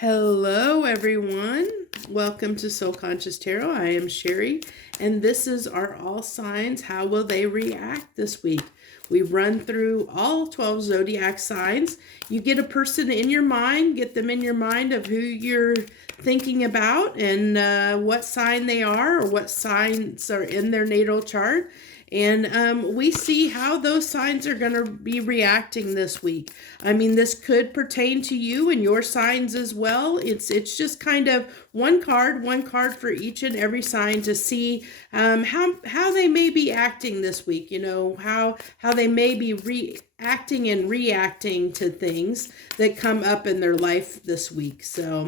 Hello, everyone. Welcome to Soul Conscious Tarot. I am Sherry, and this is our all signs. How will they react this week? We run through all 12 zodiac signs. You get a person in your mind, get them in your mind of who you're thinking about and what sign they are or what signs are in their natal chart. And we see how those signs are going to be reacting this week. I mean, this could pertain to you and your signs as well. It's just kind of one card for each and every sign to see how they may be acting this week. You know, how they may be reacting and reacting to things that come up in their life this week. So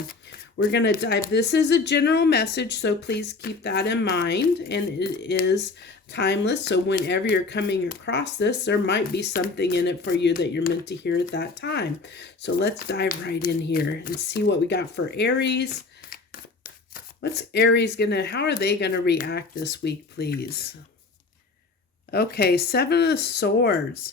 we're going to dive. This is a general message, so please keep that in mind. And it is timeless, so whenever you're coming across this, there might be something in it for you that you're meant to hear at that time. So let's dive right in here and see what we got for Aries. What's Aries how are they gonna react this week, please? Okay, Seven of Swords.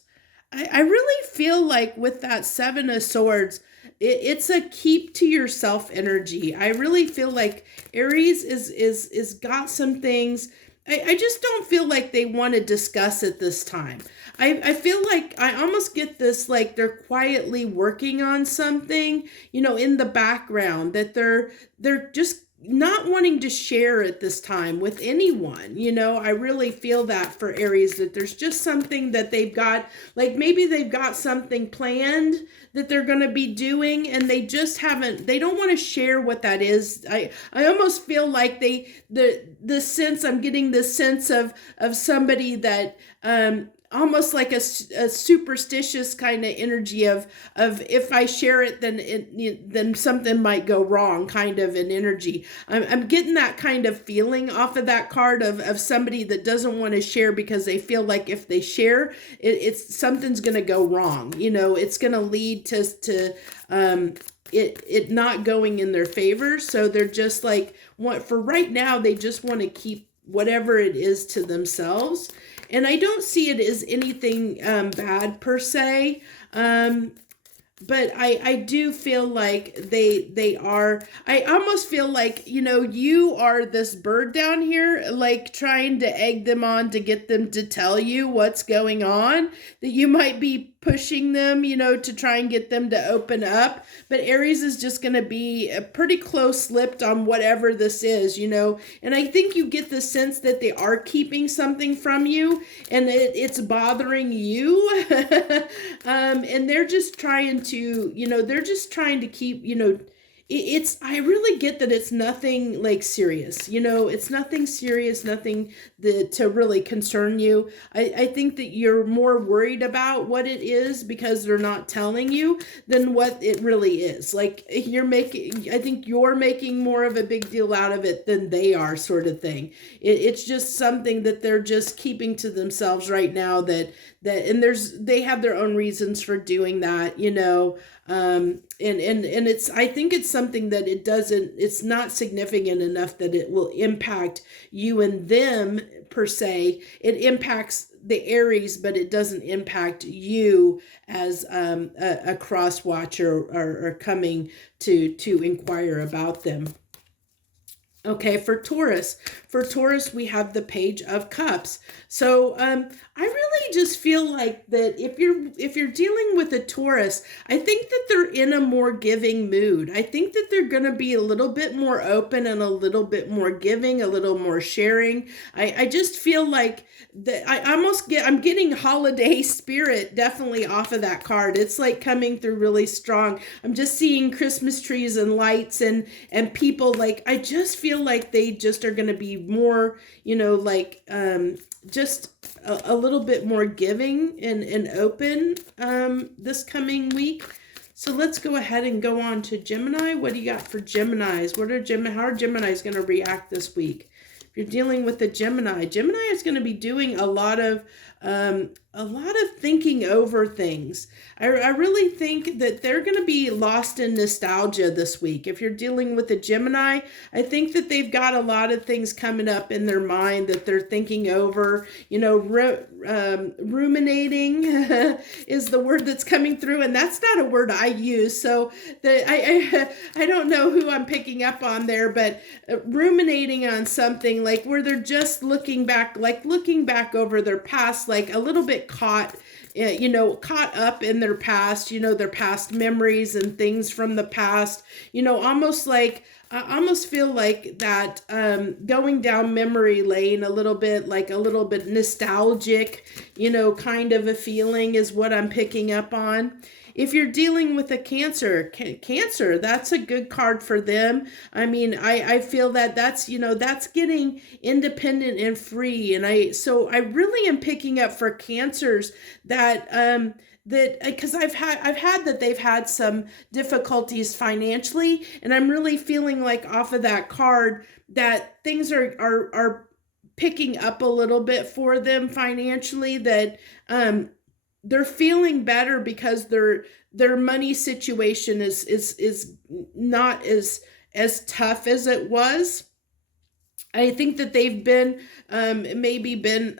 I really feel like with that Seven of Swords, it's a keep to yourself energy. I really feel like Aries is got some things. I just don't feel like they want to discuss it this time. I feel like I almost get this, like they're quietly working on something, you know, in the background, that they're just not wanting to share at this time with anyone. You know, I really feel that for Aries, that there's just something that they've got, like maybe they've got something planned that they're going to be doing, and they just haven't, they don't want to share what that is. I almost feel like the sense, I'm getting this sense of somebody that, almost like a superstitious kind of energy of if I share it, then something might go wrong, kind of an energy. I'm getting that kind of feeling off of that card of somebody that doesn't want to share because they feel like if they share, it's something's going to go wrong. You know, it's going to lead to it not going in their favor. So they're just like, for right now, they just want to keep whatever it is to themselves. And I don't see it as anything bad per se. But I do feel like they are, I almost feel like, you know, you are this bird down here, like trying to egg them on to get them to tell you what's going on, that you might be pushing them, you know, to try and get them to open up. But Aries is just going to be pretty close-lipped on whatever this is, you know. And I think you get the sense that they are keeping something from you, and it's bothering you. And they're just trying to, you know, they're just trying to keep, you know, I really get that it's nothing like serious, you know, it's nothing serious, nothing to really concern you. I think that you're more worried about what it is because they're not telling you than what it really is. Like I think you're making more of a big deal out of it than they are, sort of thing. It's just something that they're just keeping to themselves right now, and they have their own reasons for doing that, you know. And I think it's something that it's not significant enough that it will impact you and them per se. It impacts the Aries, but it doesn't impact you as a cross watcher or coming to inquire about them. Okay, for Taurus, we have the Page of Cups. So I really just feel like that if you're dealing with a Taurus, I think that they're in a more giving mood. I think that they're going to be a little bit more open and a little bit more giving, a little more sharing. I just feel like that I'm getting holiday spirit definitely off of that card. It's like coming through really strong. I'm just seeing Christmas trees and lights and people, like I just feel like they just are going to be more, you know, like just a little bit more giving and open this coming week. So let's go ahead and go on to Gemini. What do you got for Geminis? How are Geminis going to react this week? If you're dealing with a Gemini is going to be doing a lot of a lot of thinking over things. I really think that they're going to be lost in nostalgia this week. If you're dealing with a Gemini, I think that they've got a lot of things coming up in their mind that they're thinking over. Ruminating is the word that's coming through, and that's not a word I use. So I don't know who I'm picking up on there, but ruminating on something like where they're just looking back over their past, like a little bit caught up in their past, their past memories and things from the past, almost like I almost feel like that going down memory lane a little bit, like a little bit nostalgic, kind of a feeling is what I'm picking up on. If you're dealing with a Cancer, that's a good card for them. I mean, I feel that that's getting independent and free. And I really am picking up for Cancers that because I've had that they've had some difficulties financially, and I'm really feeling like off of that card that things are picking up a little bit for them financially, that they're feeling better because their money situation is not as tough as it was. I think that they've been maybe been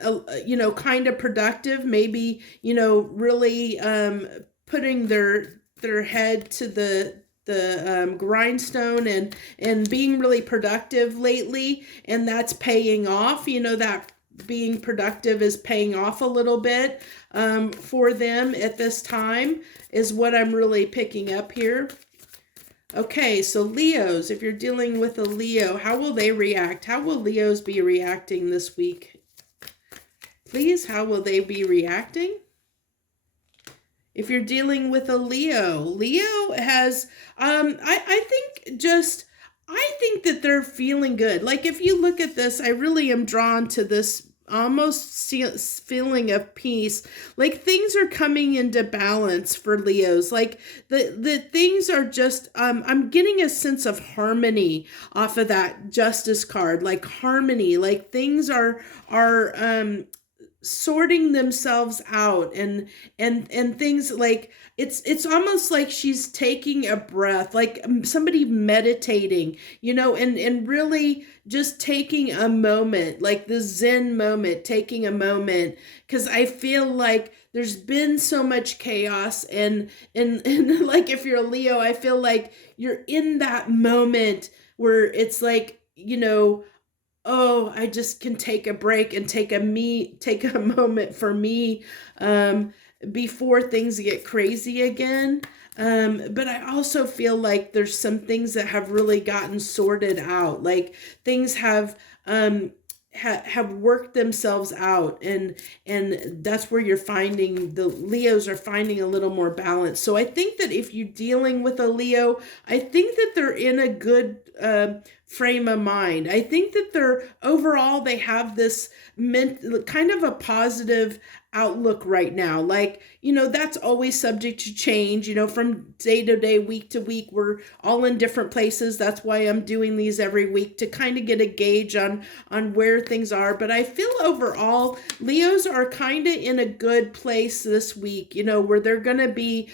kind of productive, maybe really putting their head to the grindstone and being really productive lately, and that's paying off. That being productive is paying off a little bit for them at this time is what I'm really picking up here. Okay, so Leos, if you're dealing with a Leo, how will they react? How will Leos be reacting this week? Please, how will they be reacting? If you're dealing with a Leo has, I think that they're feeling good. Like if you look at this, I really am drawn to this almost feeling of peace, like things are coming into balance for Leos, like the things are just I'm getting a sense of harmony off of that Justice card, like harmony, like things are sorting themselves out, and things like it's almost like she's taking a breath, like somebody meditating, and really just taking a moment, like the Zen moment, taking a moment, because I feel like there's been so much chaos, and like if you're a Leo, I feel like you're in that moment where it's like, oh, I just can take a break and take a moment for me before things get crazy again. But I also feel like there's some things that have really gotten sorted out, like things have worked themselves out, and that's where you're finding the Leos are finding a little more balance. So I think that if you're dealing with a Leo, I think that they're in a good frame of mind. I think that overall they have this kind of a positive outlook right now. Like, that's always subject to change, from day to day, week to week. We're all in different places. That's why I'm doing these every week, to kind of get a gauge on where things are. But I feel overall Leos are kind of in a good place this week, where they're going to be,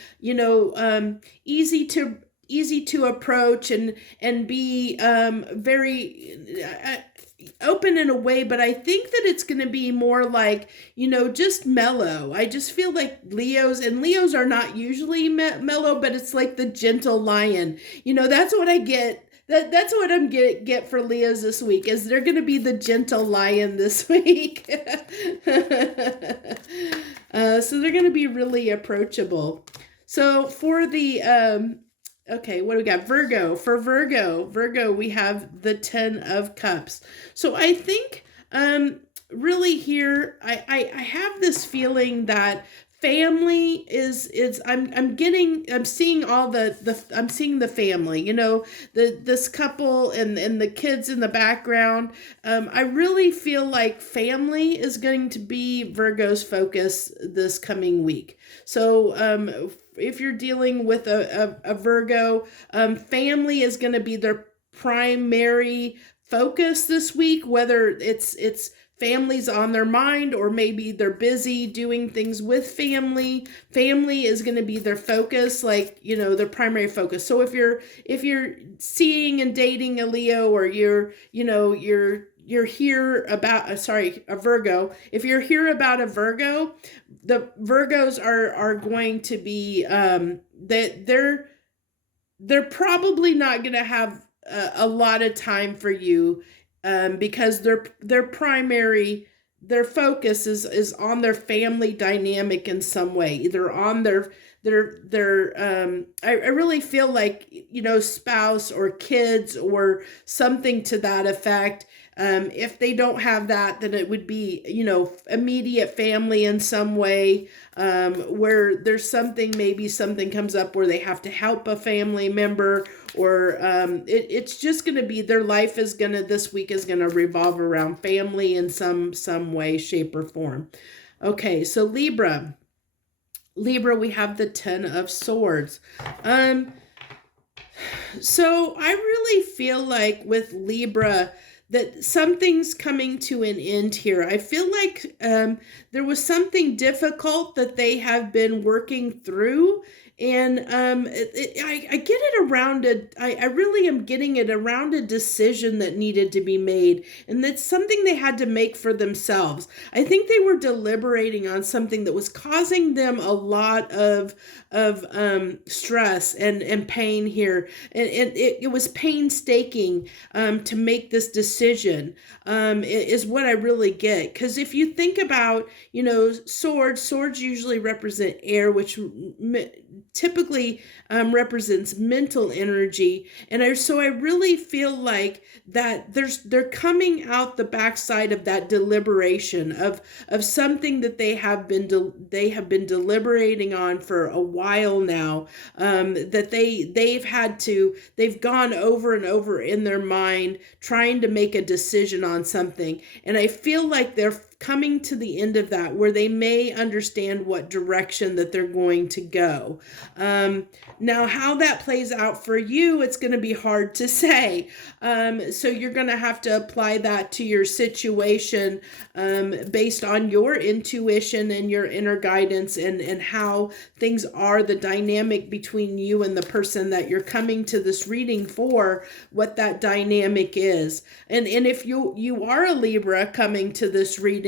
easy to approach and be very open in a way. But I think that it's going to be more like, just mellow. I just feel like Leos are not usually mellow, but it's like the gentle lion. That's what I get. That's what I'm get for Leos this week, is they're going to be the gentle lion this week. So they're going to be really approachable. So for the okay, what do we got? Virgo. For Virgo, we have the 10 of Cups. So I think really here, I have this feeling that family is I'm seeing all I'm seeing the family, this couple and the kids in the background. I really feel like family is going to be Virgo's focus this coming week. So if you're dealing with a Virgo, family is going to be their primary focus this week, whether it's family's on their mind, or maybe they're busy doing things with family. Family is going to be their focus, like, their primary focus. So if you're seeing and dating a Leo, or you're here about a Virgo. If you're here about a Virgo, the Virgos are going to be that they're probably not going to have a lot of time for you, because their focus is on their family dynamic in some way, either on their I really feel like, spouse or kids or something to that effect. If they don't have that, then it would be, immediate family in some way, where there's maybe something comes up where they have to help a family member, or it's just going to be, their life this week is going to revolve around family in some way, shape, or form. Okay, so Libra, we have the 10 of Swords. So I really feel like with Libra that something's coming to an end here. I feel like there was something difficult that they have been working through. And I get it around I really am getting it around a decision that needed to be made. And that's something they had to make for themselves. I think they were deliberating on something that was causing them a lot of stress and pain here. And it was painstaking to make this decision, is what I really get. Because if you think about, swords usually represent air, which typically represents mental energy. And so I really feel like that they're coming out the backside of that deliberation of something that they have been deliberating on for a while now, that they've gone over and over in their mind trying to make a decision on something. And I feel like they're coming to the end of that, where they may understand what direction that they're going to go. Now, how that plays out for you, it's going to be hard to say. So you're going to have to apply that to your situation, based on your intuition and your inner guidance, and how things are, the dynamic between you and the person that you're coming to this reading for, what that dynamic is. And if you are a Libra coming to this reading,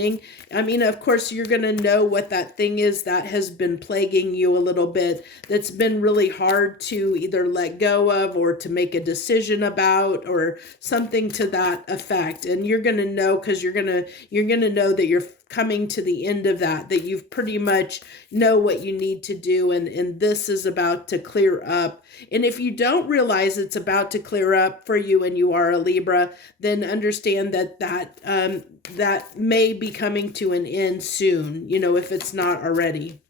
I mean, of course, you're going to know what that thing is that has been plaguing you a little bit, that's been really hard to either let go of or to make a decision about, or something to that effect. And you're going to know, because you're going to know that you're coming to the end of that you've pretty much know what you need to do, and this is about to clear up. And if you don't realize it's about to clear up for you and you are a Libra, then understand that may be coming to an end soon, if it's not already.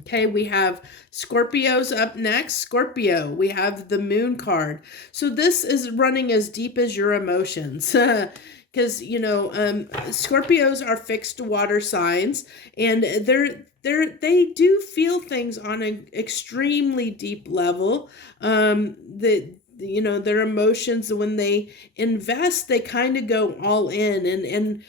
Okay, we have Scorpios up next. Scorpio, we have the Moon card. So this is running as deep as your emotions. Because, Scorpios are fixed water signs, and they do feel things on an extremely deep level. Their emotions, when they invest, they kind of go all in, and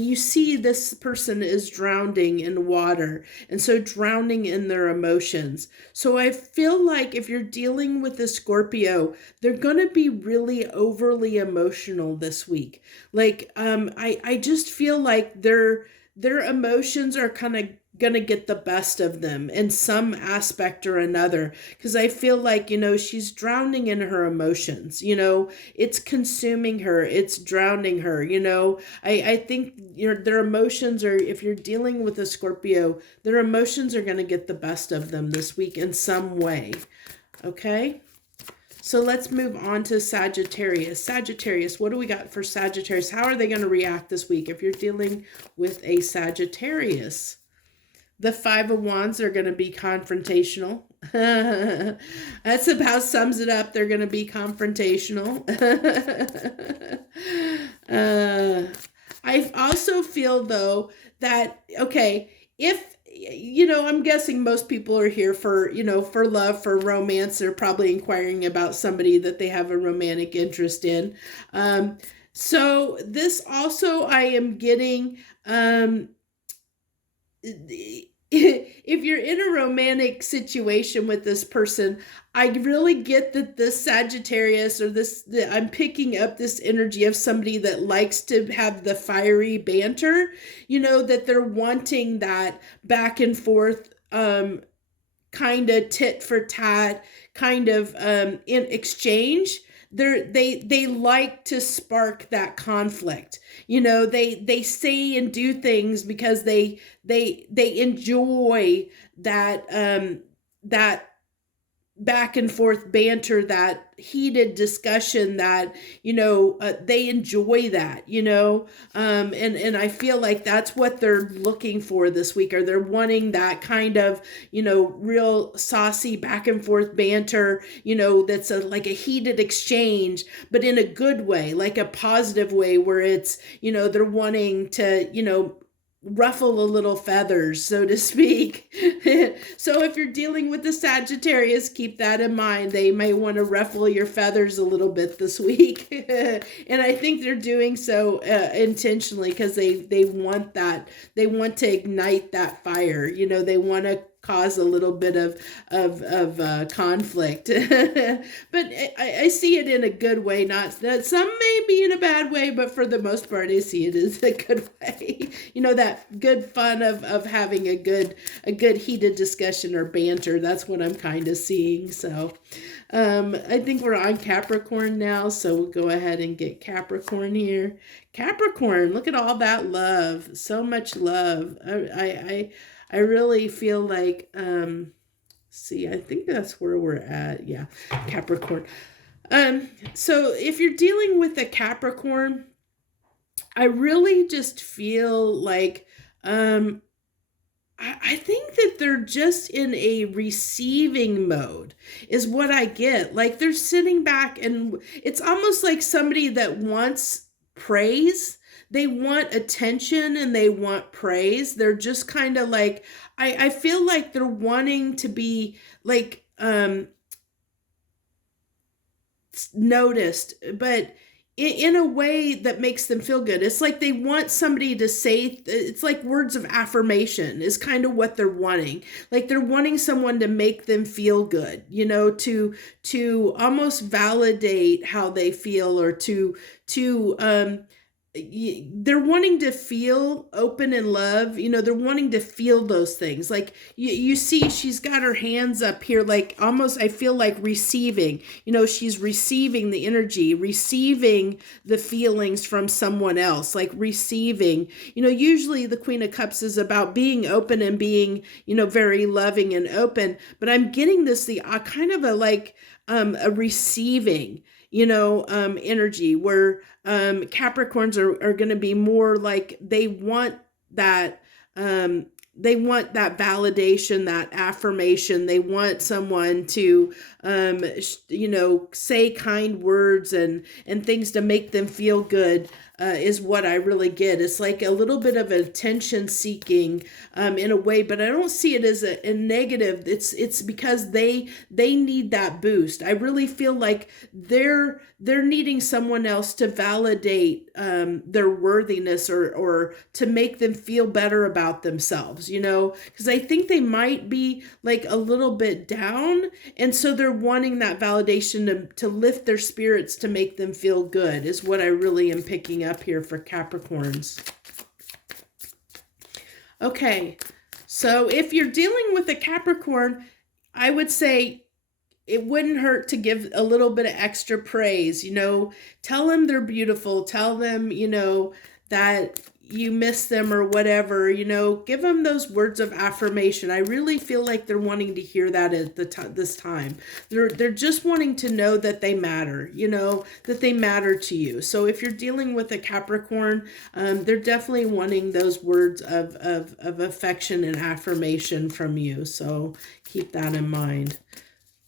you see this person is drowning in water, and so drowning in their emotions. So I feel like if you're dealing with a Scorpio, they're going to be really overly emotional this week. Like, I just feel like their emotions are kind of gonna get the best of them in some aspect or another, because I feel like, she's drowning in her emotions. It's consuming her, it's drowning her. I think their emotions are, if you're dealing with a Scorpio, their emotions are going to get the best of them this week in some way. Okay, so let's move on to Sagittarius. Sagittarius, what do we got for Sagittarius? How are they going to react this week if you're dealing with a Sagittarius? The Five of Wands are going to be confrontational. That's about sums it up. They're going to be confrontational. I also feel, though, that, okay, if, I'm guessing most people are here for, for love, for romance. They're probably inquiring about somebody that they have a romantic interest in. So this also I am getting, if you're in a romantic situation with this person, I really get that this Sagittarius or I'm picking up this energy of somebody that likes to have the fiery banter, that they're wanting that back and forth, kind of tit for tat, kind of in exchange. They like to spark that conflict. They say and do things because they enjoy that back and forth banter, that heated discussion, that they enjoy that, and I feel like that's what they're looking for this week, or they're wanting that kind of real saucy back and forth banter, that's like a heated exchange, but in a good way, like a positive way, where it's they're wanting to ruffle a little feathers, so to speak. So if you're dealing with the Sagittarius, keep that in mind. They may want to ruffle your feathers a little bit this week. And I think they're doing so intentionally, because they want that. They want to ignite that fire. They want to cause a little bit of conflict. But I see it in a good way. Not that some may be in a bad way, but for the most part, I see it as a good way. That good fun of having a good heated discussion or banter. That's what I'm kind of seeing. So I think we're on Capricorn now, so we'll go ahead and get Capricorn here. Capricorn, look at all that love. So much love. I really feel like, see, I think that's where we're at. Yeah, Capricorn. So if you're dealing with a Capricorn, I really just feel like, I think that they're just in a receiving mode is what I get. Like they're sitting back, and it's almost like somebody that wants praise. They want attention and they want praise. They're just kind of like, I feel like they're wanting to be like noticed, but in a way that makes them feel good. It's like they want somebody to say, it's like words of affirmation is kind of what they're wanting. Like they're wanting someone to make them feel good, to almost validate how they feel, or to they're wanting to feel open and love. They're wanting to feel those things. Like you see she's got her hands up here, like almost I feel like receiving. She's receiving the energy, receiving the feelings from someone else, like receiving. Usually the Queen of Cups is about being open and being very loving and open, but I'm getting this the kind of a like a receiving energy, where Capricorns are going to be more like they want that validation, that affirmation. They want someone to say kind words and things to make them feel good. Is what I really get. It's like a little bit of attention seeking in a way, but I don't see it as a negative. It's because they need that boost. I really feel like they're needing someone else to validate their worthiness, or to make them feel better about themselves, because I think they might be like a little bit down, and so they're wanting that validation to lift their spirits, to make them feel good, is what I really am picking up here for Capricorns. Okay, so if you're dealing with a Capricorn, I would say it wouldn't hurt to give a little bit of extra praise. Tell them they're beautiful. Tell them, that you miss them or whatever. Give them those words of affirmation. I really feel like they're wanting to hear that at this time. They're just wanting to know that they matter, that they matter to you. So if you're dealing with a Capricorn, they're definitely wanting those words of affection and affirmation from you. So keep that in mind.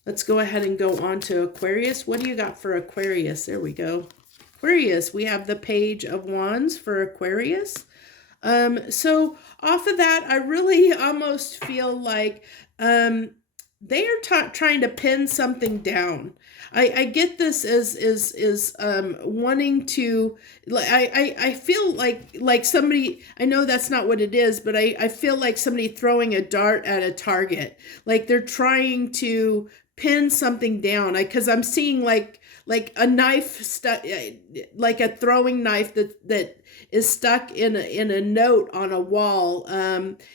Let's go ahead and go on to Aquarius. What do you got for Aquarius? There we go. Aquarius, we have the Page of Wands for Aquarius. So off of that, I really almost feel like they are trying to pin something down. I get this as wanting to, I feel like somebody, I know that's not what it is, but I feel like somebody throwing a dart at a target, like they're trying to pin something down. Because I'm seeing like a knife stuck, like a throwing knife that is stuck in a note on a wall.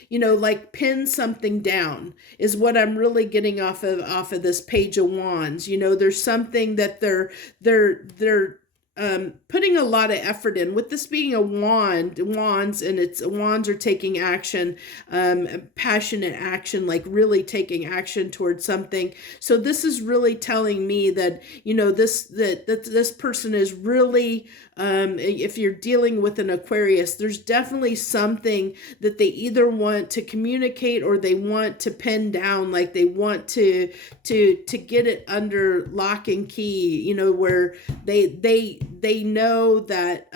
Like pin something down is what I'm really getting off of this page of wands. There's something that they're putting a lot of effort in with this being a wands, and it's wands are taking action, passionate action, like really taking action towards something. So this is really telling me that this person is really, if you're dealing with an Aquarius, there's definitely something that they either want to communicate or they want to pin down, like they want to get it under lock and key, where they know that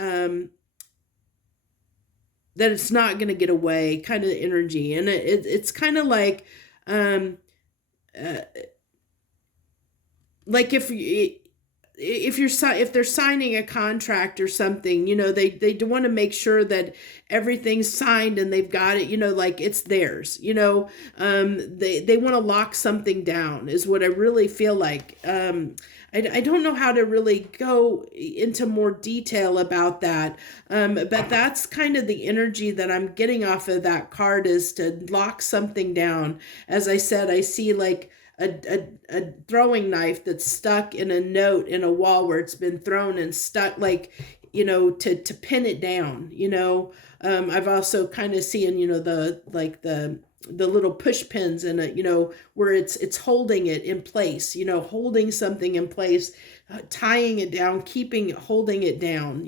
that it's not going to get away, kind of energy. And it's kind of like uh, if they're signing a contract or something, they want to make sure that everything's signed and they've got it, like it's theirs. They want to lock something down is what I really feel like. I don't know how to really go into more detail about that, but that's kind of the energy that I'm getting off of that card, is to lock something down. As I said, I see like a throwing knife that's stuck in a note in a wall where it's been thrown and stuck, like, to pin it down. I've also kind of seen, the little push pins and where it's holding it in place, holding something in place, tying it down, holding it down,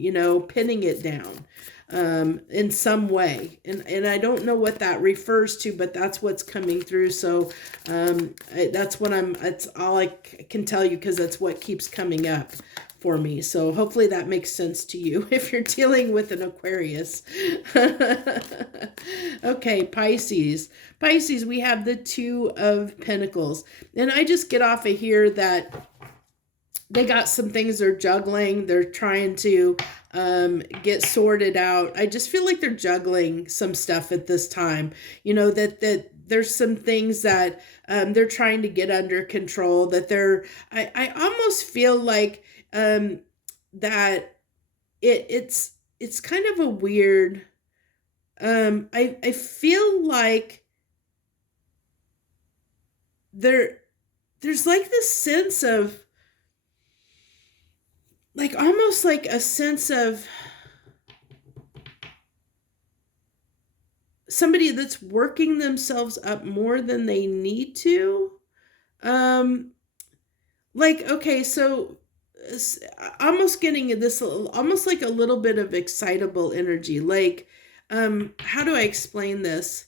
pinning it down in some way. And I don't know what that refers to, but that's what's coming through. So that's all I can tell you, because that's what keeps coming up for me. So hopefully that makes sense to you if you're dealing with an Aquarius. Okay, Pisces. Pisces, we have the Two of Pentacles. And I just get off of here that they got some things they're juggling. They're trying to get sorted out. I just feel like they're juggling some stuff at this time. That there's some things that they're trying to get under control. That I almost feel like that it's kind of a weird. I feel like there's like this sense of, like, almost like a sense of somebody that's working themselves up more than they need to. Okay, so almost getting this, almost like a little bit of excitable energy. Like, how do I explain this?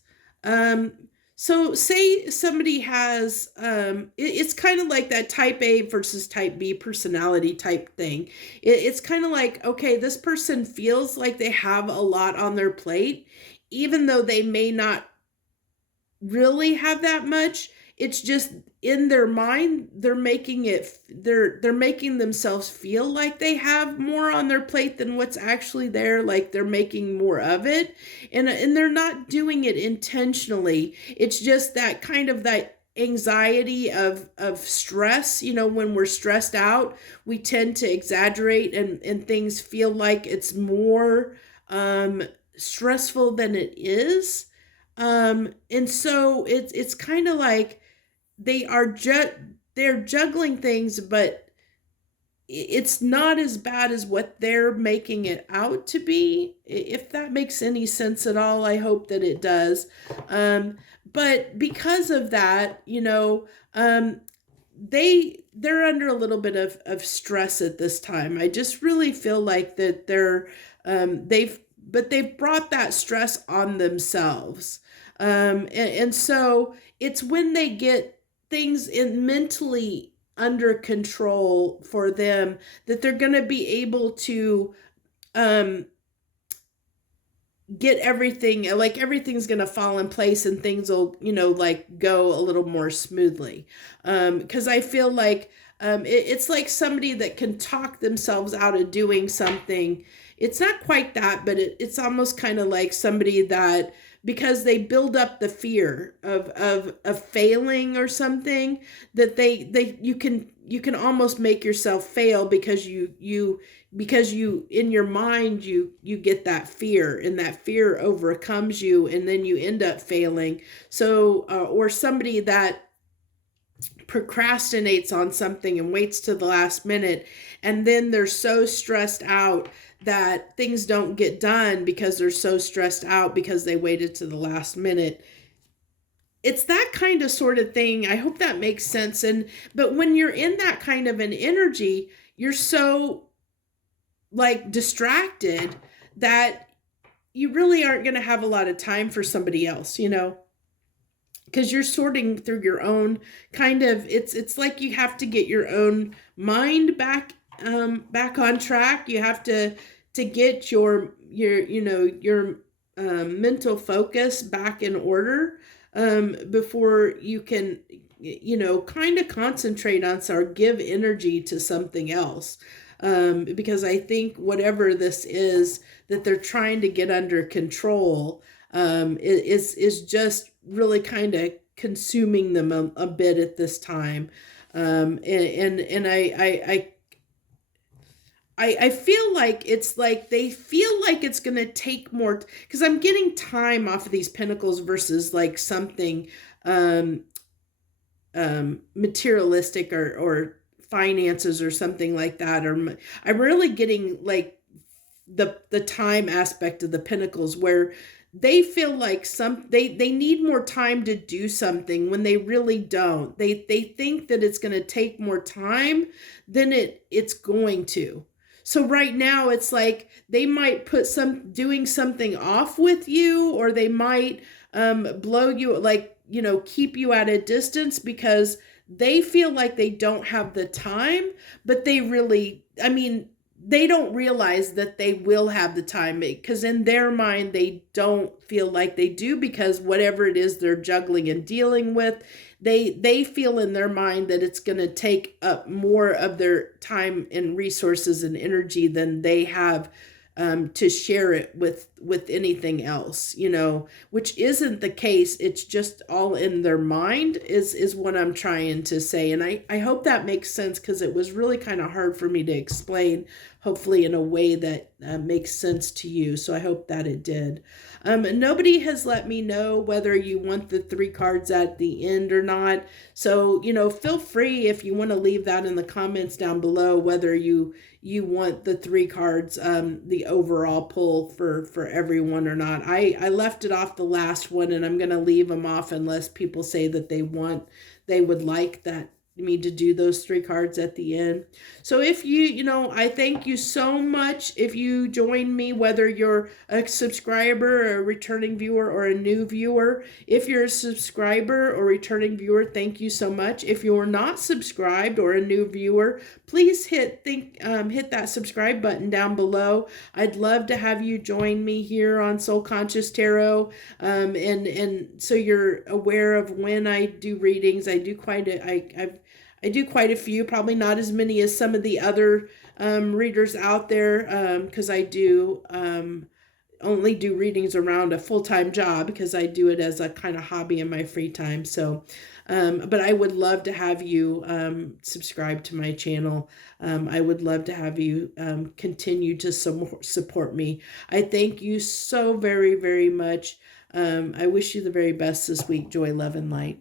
So say somebody has, it's kind of like that type A versus type B personality type thing. It's kind of like, okay, this person feels like they have a lot on their plate, even though they may not really have that much. It's just in their mind, they're making themselves feel like they have more on their plate than what's actually there, like they're making more of it, and they're not doing it intentionally. It's just that kind of that anxiety of stress. When we're stressed out, we tend to exaggerate, and things feel like it's more stressful than it is. And so it's kind of like they're juggling things, but it's not as bad as what they're making it out to be. If that makes any sense at all, I hope that it does. But because of that, they're under a little bit of stress at this time. I just really feel like that they've brought that stress on themselves. And so it's when they get things mentally under control for them that they're going to be able to get everything, like everything's going to fall in place and things will, like go a little more smoothly. Because I feel like it's like somebody that can talk themselves out of doing something. It's not quite that, but it's almost kind of like somebody that, because they build up the fear of failing or something, that you can almost make yourself fail because you in your mind you get that fear, and that fear overcomes you, and then you end up failing. So or somebody that procrastinates on something and waits to the last minute, and then they're so stressed out that things don't get done because they're so stressed out because they waited to the last minute. It's that kind of sort of thing. I hope that makes sense. But when you're in that kind of an energy, you're so like distracted that you really aren't going to have a lot of time for somebody else, because you're sorting through your own kind of, it's like you have to get your own mind back on track. You have to get your mental focus back in order, before you can kind of concentrate on or give energy to something else. Because I think whatever this is that they're trying to get under control, is just really kind of consuming them a bit at this time. And I feel like it's like they feel like it's going to take more, because I'm getting time off of these pentacles versus like something materialistic or finances or something like that. Or I'm really getting like the time aspect of the pentacles, where they feel like they need more time to do something when they really don't. They think that it's going to take more time than it's going to. So right now it's like they might put doing something off with you, or they might blow you, like, keep you at a distance because they feel like they don't have the time, but they really, they don't realize that they will have the time, because in their mind they don't feel like they do, because whatever it is they're juggling and dealing with, they feel in their mind that it's going to take up more of their time and resources and energy than they have to share it with anything else, which isn't the case. It's just all in their mind is what I'm trying to say. And I hope that makes sense, because it was really kind of hard for me to explain, hopefully in a way that makes sense to you. So I hope that it did. Nobody has let me know whether you want the 3 cards at the end or not. So, feel free if you want to leave that in the comments down below, whether you want the 3 cards, the overall pull for everyone or not. I left it off the last one, and I'm going to leave them off unless people say that they would like me to do those 3 cards at the end. So if I thank you so much if you join me, whether you're a subscriber or a returning viewer or a new viewer. If you're a subscriber or returning viewer, thank you so much. If you're not subscribed or a new viewer, please hit that subscribe button down below. I'd love to have you join me here on Soul Conscious Tarot, and so you're aware of when I do readings. I do quite a few, probably not as many as some of the other readers out there, because I do only do readings around a full-time job, because I do it as a kind of hobby in my free time. So, but I would love to have you subscribe to my channel. I would love to have you continue to support me. I thank you so very, very much. I wish you the very best this week. Joy, love, and light.